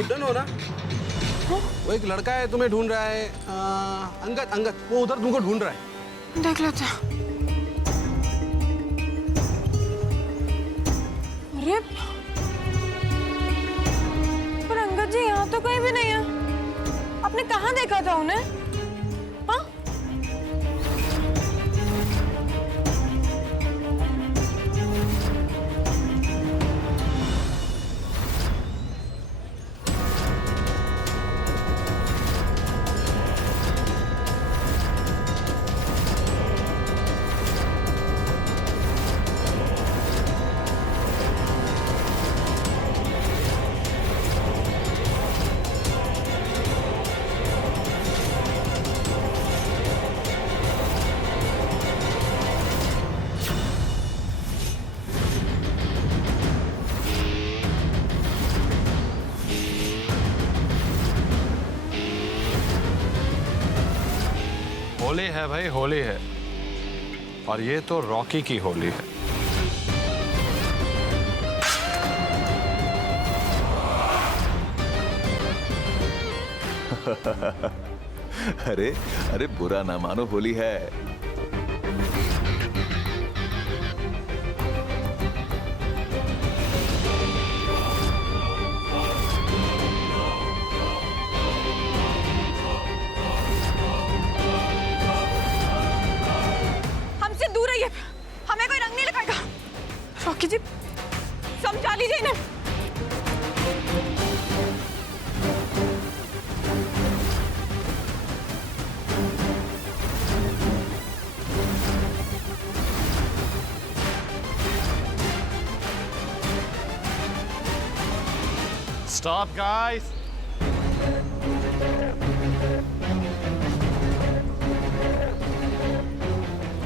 गुड्डन हो ना? वो एक लड़का है तुम्हें ढूंढ रहा है, अंगद अंगद, वो उधर तुमको ढूंढ रहा है। देख लेते हैं। अरे पर अंगद जी यहाँ तो कहीं भी नहीं है। आपने कहाँ देखा था उन्हें? हाँ? होली है भाई, होली है। और ये तो रॉकी की होली है। अरे अरे बुरा ना मानो, होली है। हमसे दूर रहिए, हमें कोई रंग नहीं लगाएगा। रॉकी जी समझा लीजिए इन्हें। Stop, guys!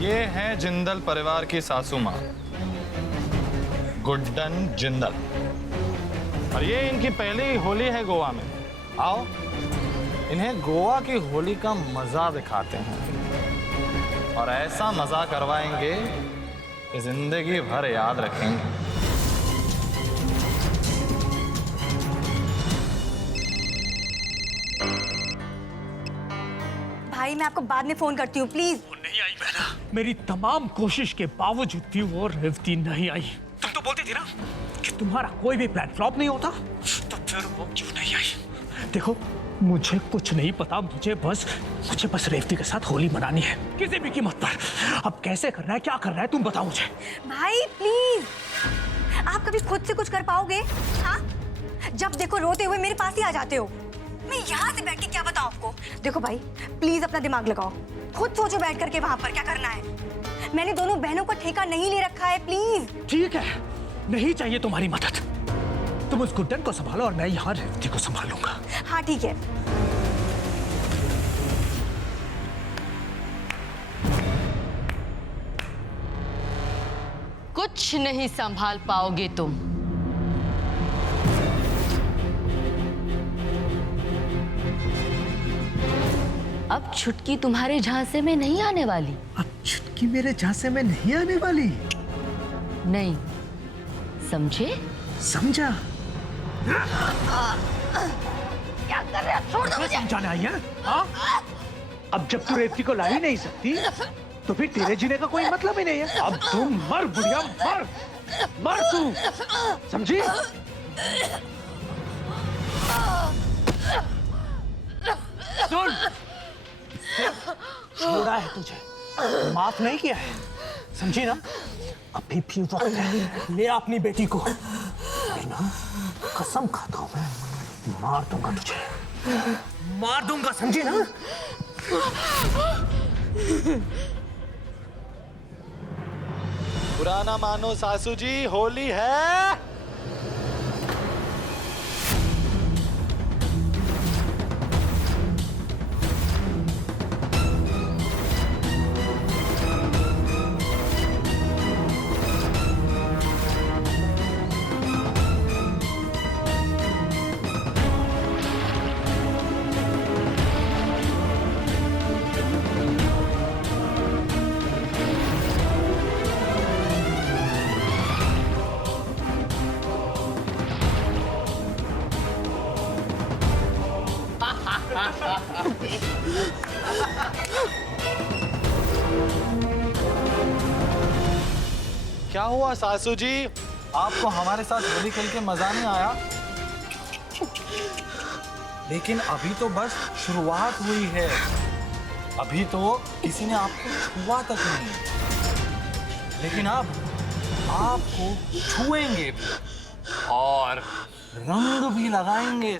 ये हैं जिंदल परिवार की सासू माँ, गुड्डन जिंदल। और ये इनकी पहली होली है गोवा में। आओ, इन्हें गोवा की होली का मजा दिखाते हैं और ऐसा मजा करवाएंगे कि जिंदगी भर याद रखेंगे। भाई मैं आपको बाद में फोन करती हूँ, प्लीज। वो नहीं आई बहना। मेरी तमाम कोशिश के बावजूद भी वो रेवती नहीं आई। तुम तो बोलती थी ना कि तुम्हारा कोई भी प्लान फ्लॉप नहीं होता, तो फिर वो क्यों नहीं आई? देखो मुझे कुछ नहीं पता, मुझे बस रेवती के साथ होली मनानी है किसी भी कीमत पर। अब कैसे करना है, क्या करना है, तुम बताओ मुझे। भाई प्लीज, आप कभी खुद से कुछ कर पाओगे? हाँ, जब देखो रोते हुए मेरे पास ही आ जाते हो। मैं यहाँ से बैठ के क्या बताऊँ आपको? देखो भाई प्लीज अपना दिमाग लगाओ, खुद सोचो बैठ करके वहां पर क्या करना है। मैंने दोनों बहनों को ठेका नहीं ले रखा है, प्लीज। ठीक है, नहीं चाहिए तुम्हारी मदद। तुम उस गुड्डन को संभालो और मैं यहाँ रेवती को संभालूंगा। हाँ ठीक है। कुछ नहीं संभाल पाओगे तुम। अब छुटकी तुम्हारे झांसे में नहीं आने वाली। अब छुटकी मेरे झांसे में नहीं आने वाली? नहीं, समझे? समझा। क्या कर रहे हो? छोड़ दो मुझे। समझाने आई है? हाँ? अब जब तू रेवती को ला ही नहीं सकती तो फिर तेरे जीने का कोई मतलब ही नहीं है। अब तू मर बुढ़िया, मर मर तू, समझी? सुन, छोड़ा है तुझे, माफ नहीं किया है, समझी ना? अभी भी वक्त है, ले अपनी बेटी को। ना कसम खाता हूं मैं, मार दूंगा तुझे, मार दूंगा, समझी ना? पुराना मानो सासू जी, होली है। क्या हुआ सासू जी, आपको हमारे साथ होली खेल के मजा नहीं आया? लेकिन अभी तो बस शुरुआत हुई है, अभी तो किसी ने आपको छुआ तक नहीं, लेकिन अब आपको छुएंगे भी और रंग भी लगाएंगे।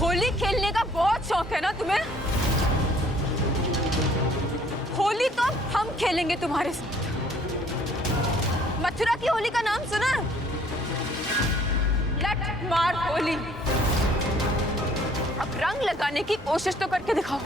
होली खेलने का बहुत शौक है ना तुम्हें? होली तो अब हम खेलेंगे तुम्हारे साथ। मथुरा की होली का नाम सुना? लठ मार होली। अब रंग लगाने की कोशिश तो करके दिखाओ।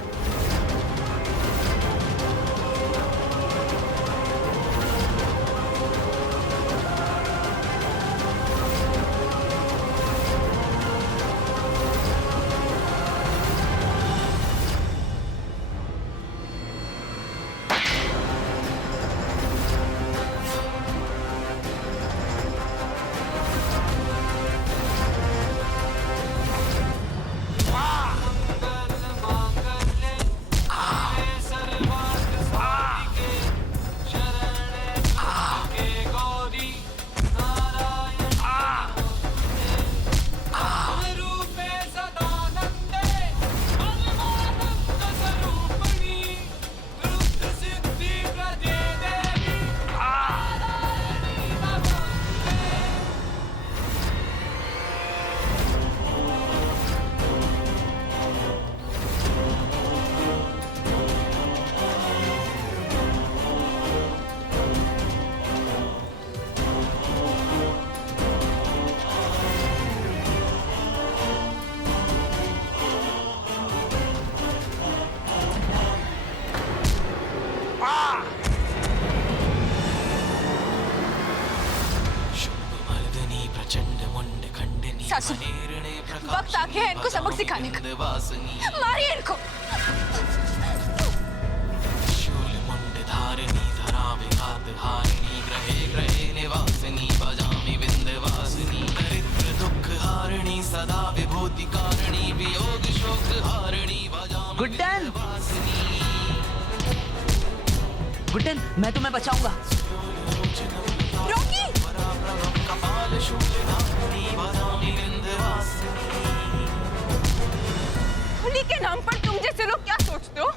सासू, वक्त आ गया है इनको सबक सिखाने का। मारिए इनको। गुड्डन, गुड्डन, मैं तुम्हें बचाऊंगा। रॉकी! होली के नाम पर तुम जैसे लोग क्या सोचते हो?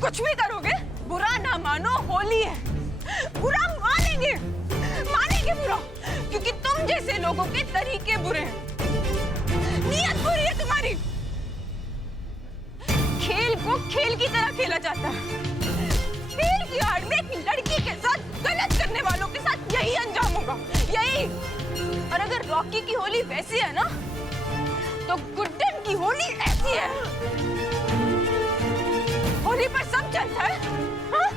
कुछ भी करोगे, बुरा ना मानो, होली है। बुरा मानेंगे, मानेंगे बुरा, क्योंकि तुम जैसे लोगों के तरीके बुरे हैं। नीयत बुरी है तुम्हारी। खेल को खेल की तरह खेला जाता है। खेल की आड़ में एक लड़की के साथ गलत करने वालों के साथ यही अंजाम होगा, यही। और अगर रॉकी की होली वैसी है ना, तो गुड्डन की होली ऐसी है। होली पर सब चलता है, हाँ?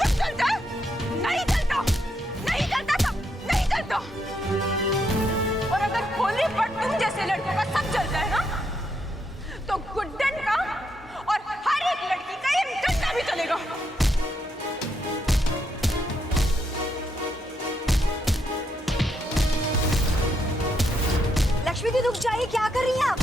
सब चलता है? नहीं चलता, नहीं चलता, सब नहीं चलता। और अगर होली पर तुम जैसे लड़कों का सब चलता है ना, तो गुड्डन का और हर एक लड़की का ये डंडा भी चलेगा। लक्ष्मी दी, रुक जाइए, क्या कर रही हैं आप?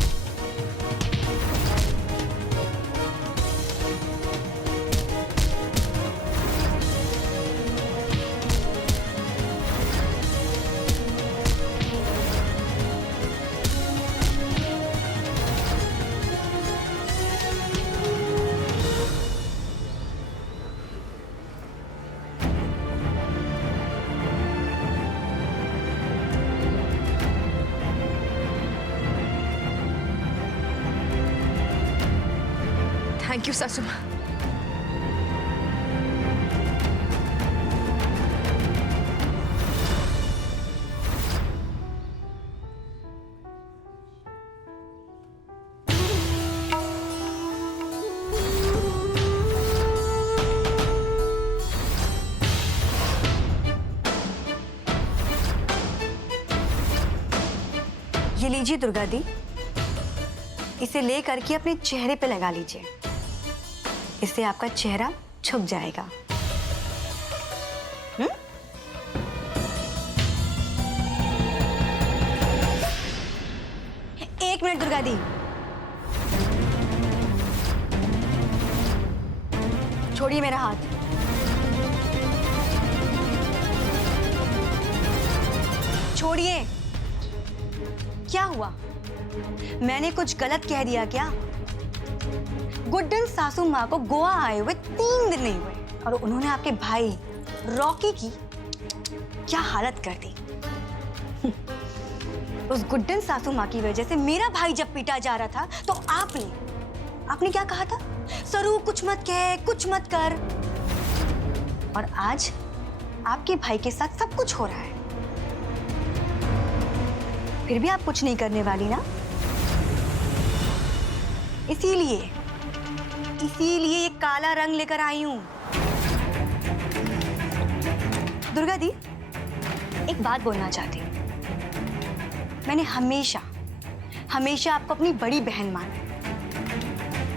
थैंक यू सासू माँ। ये लीजिए दुर्गा दी, इसे ले करके अपने चेहरे पे लगा लीजिए। इससे आपका चेहरा छुप जाएगा। एक मिनट दुर्गा दी, छोड़िए मेरा हाथ। छोड़िए। क्या हुआ? मैंने कुछ गलत कह दिया क्या? गुड्डन सासू माँ को गोवा आए हुए 3 दिन नहीं हुए और उन्होंने आपके भाई रॉकी की क्या हालत कर दी। उस गुड्डन सासू माँ की वजह से मेरा भाई जब पीटा जा रहा था तो आपने क्या कहा था? सरू कुछ मत कह, कुछ मत कर। और आज आपके भाई के साथ सब कुछ हो रहा है, फिर भी आप कुछ नहीं करने वाली ना? इसीलिए ये काला रंग लेकर आई हूं। दुर्गा दी, एक बात बोलना चाहती हूँ। मैंने हमेशा आपको अपनी बड़ी बहन माना,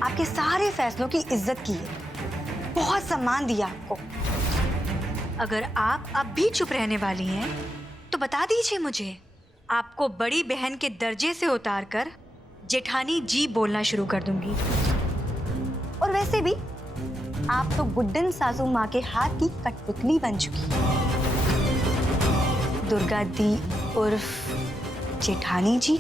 आपके सारे फैसलों की इज्जत की है, बहुत सम्मान दिया आपको। अगर आप अब भी चुप रहने वाली हैं तो बता दीजिए मुझे, आपको बड़ी बहन के दर्जे से उतारकर जेठानी जी बोलना शुरू कर दूंगी। और वैसे भी आप तो गुड्डन सासू माँ के हाथ की कठपुतली बन चुकी हैं। दुर्गा दी उर्फ जेठानी जी।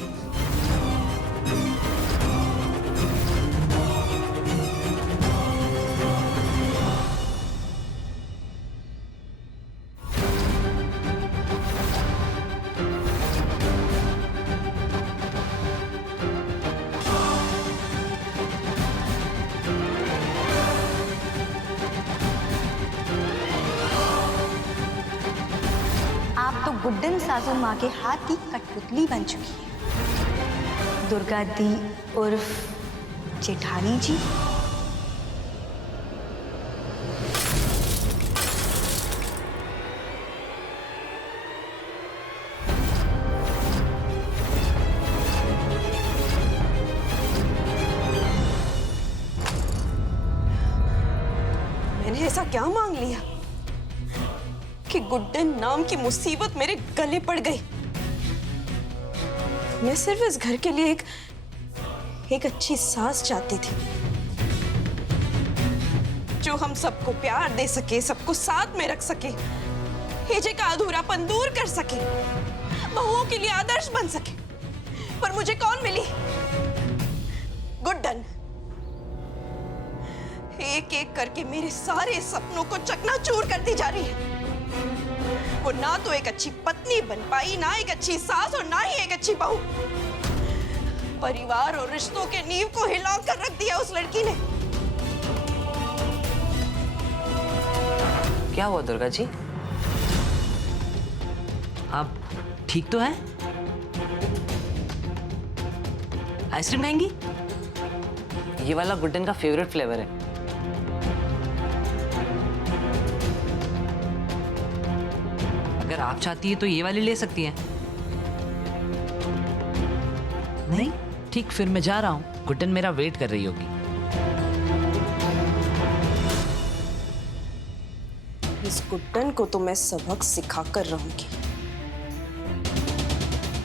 गुड्डन सासू माँ के हाथ की कठपुतली बन चुकी है। दुर्गा दी उर्फ जेठानी जी। मैंने ऐसा क्या मांग लिया कि गुड्डन नाम की मुसीबत मेरे गले पड़ गई? मैं सिर्फ इस घर के लिए एक अच्छी सास चाहती थी, जो हम सबको प्यार दे सके, सबको साथ में रख सके, हेजे का अधूरापन दूर कर सके, बहुओं के लिए आदर्श बन सके। पर मुझे कौन मिली? गुड्डन। एक एक करके मेरे सारे सपनों को चकनाचूर करती जा रही है। वो ना तो एक अच्छी पत्नी बन पाई, ना एक अच्छी सास और ना ही एक अच्छी बहू। परिवार और रिश्तों के नींव को हिला कर रख दिया उस लड़की ने। क्या हुआ दुर्गा जी? आप ठीक तो हैं? आइसक्रीम खाएंगी? ये वाला गुड्डन का फेवरेट फ्लेवर है। अगर आप चाहती है तो ये वाली ले सकती हैं। नहीं? ठीक, फिर मैं जा रहा हूँ। गुड्डन मेरा वेट कर रही होगी। इस गुड्डन को तो मैं सबक सिखा कर रहूंगी,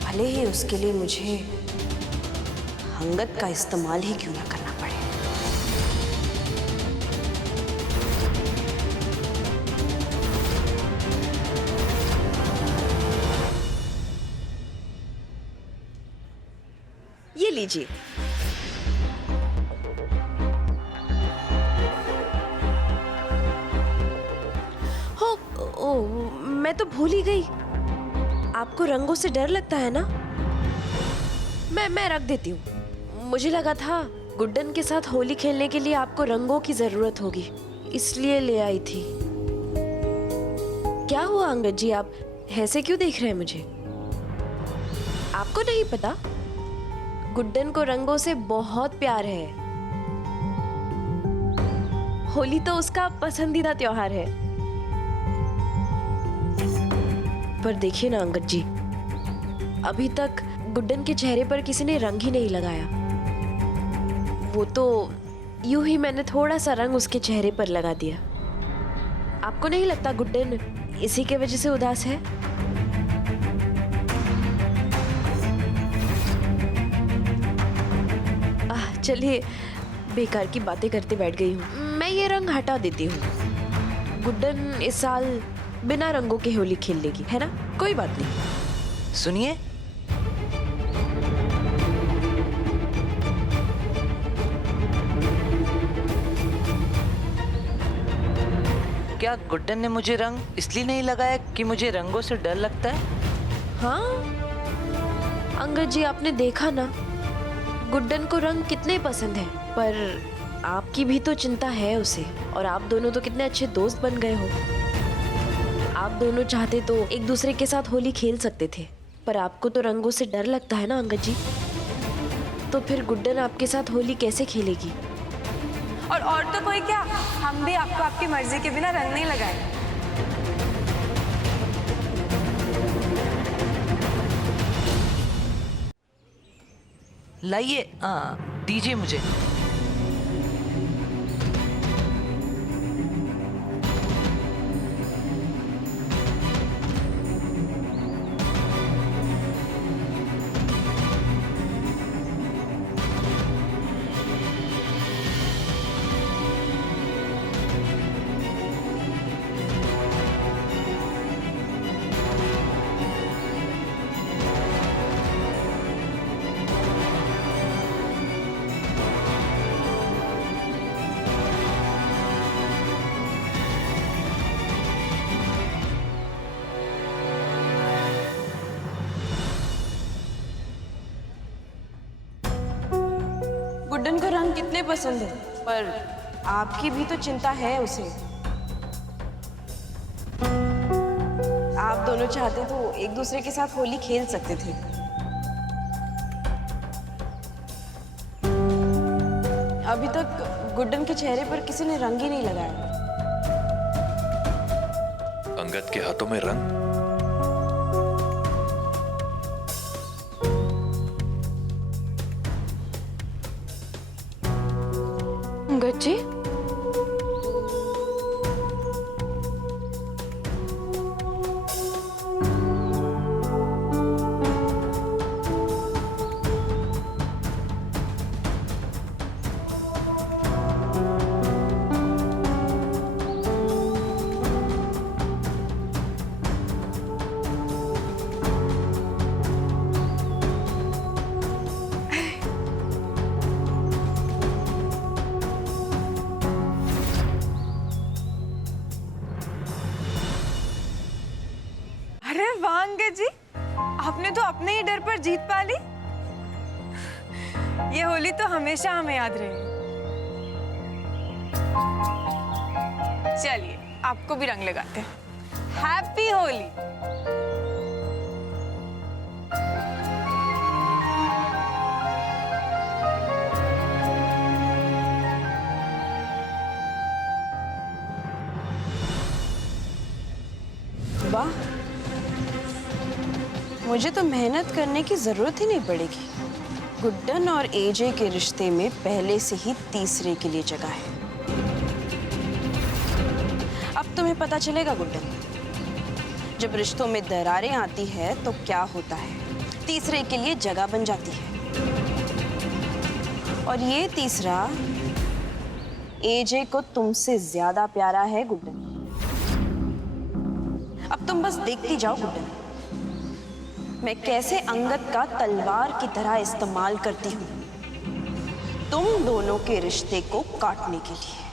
भले ही उसके लिए मुझे हंगत का इस्तेमाल ही क्यों ना करना पड़े। ये लीजिए। ओ, मैं तो भूल ही गई। आपको रंगों से डर लगता है ना? मैं रख देती हूँ। मुझे लगा था गुड्डन के साथ होली खेलने के लिए आपको रंगों की जरूरत होगी, इसलिए ले आई थी। क्या हुआ अंगद जी, आप ऐसे क्यों देख रहे हैं मुझे? आपको नहीं पता, गुड्डन को रंगों से बहुत प्यार है। होली तो उसका पसंदीदा त्योहार है। पर देखिए ना अंगद जी, अभी तक गुड्डन के चेहरे पर किसी ने रंग ही नहीं लगाया। वो तो यूं ही मैंने थोड़ा सा रंग उसके चेहरे पर लगा दिया। आपको नहीं लगता गुड्डन इसी के वजह से उदास है? चलिए, बेकार की बातें करते बैठ गई हूँ। मैं ये रंग हटा देती हूँ। गुड्डन इस साल बिना रंगों के होली खेल लेगी, है ना? कोई बात नहीं। सुनिए, क्या गुड्डन ने मुझे रंग इसलिए नहीं लगाया कि मुझे रंगों से डर लगता है? हाँ अंगद जी, आपने देखा ना गुड्डन को रंग कितने पसंद है, पर आपकी भी तो चिंता है उसे। और आप दोनों तो कितने अच्छे दोस्त बन गए हो। आप दोनों चाहते तो एक दूसरे के साथ होली खेल सकते थे, पर आपको तो रंगों से डर लगता है ना अंगद जी। तो फिर गुड्डन आपके साथ होली कैसे खेलेगी? और तो कोई क्या, हम भी आपको आपकी मर्जी के बिना रंग नहीं लगाए। लाइए, दीजिए मुझे। गुड्डन को रंग कितने पसंद है, पर आपकी भी तो चिंता है उसे। आप दोनों चाहते तो एक दूसरे के साथ होली खेल सकते थे। अभी तक गुड्डन के चेहरे पर किसी ने रंग ही नहीं लगाया। अंगद के हाथों में रंग? अंगद जी, अरे वाह अंगद जी, आपने तो अपने ही डर पर जीत पा ली। ये होली तो हमेशा हमें याद रहेगी। चलिए, आपको भी रंग लगाते हैं। हैप्पी होली। वाह, मुझे तो मेहनत करने की जरूरत ही नहीं पड़ेगी। गुड्डन और एजे के रिश्ते में पहले से ही तीसरे के लिए जगह है। अब तुम्हें पता चलेगा गुड्डन, जब रिश्तों में दरारें आती है तो क्या होता है। तीसरे के लिए जगह बन जाती है। और ये तीसरा एजे को तुमसे ज्यादा प्यारा है गुड्डन। अब तुम बस देखती जाओ गुड्डन, मैं कैसे अंगद का तलवार की तरह इस्तेमाल करती हूँ तुम दोनों के रिश्ते को काटने के लिए।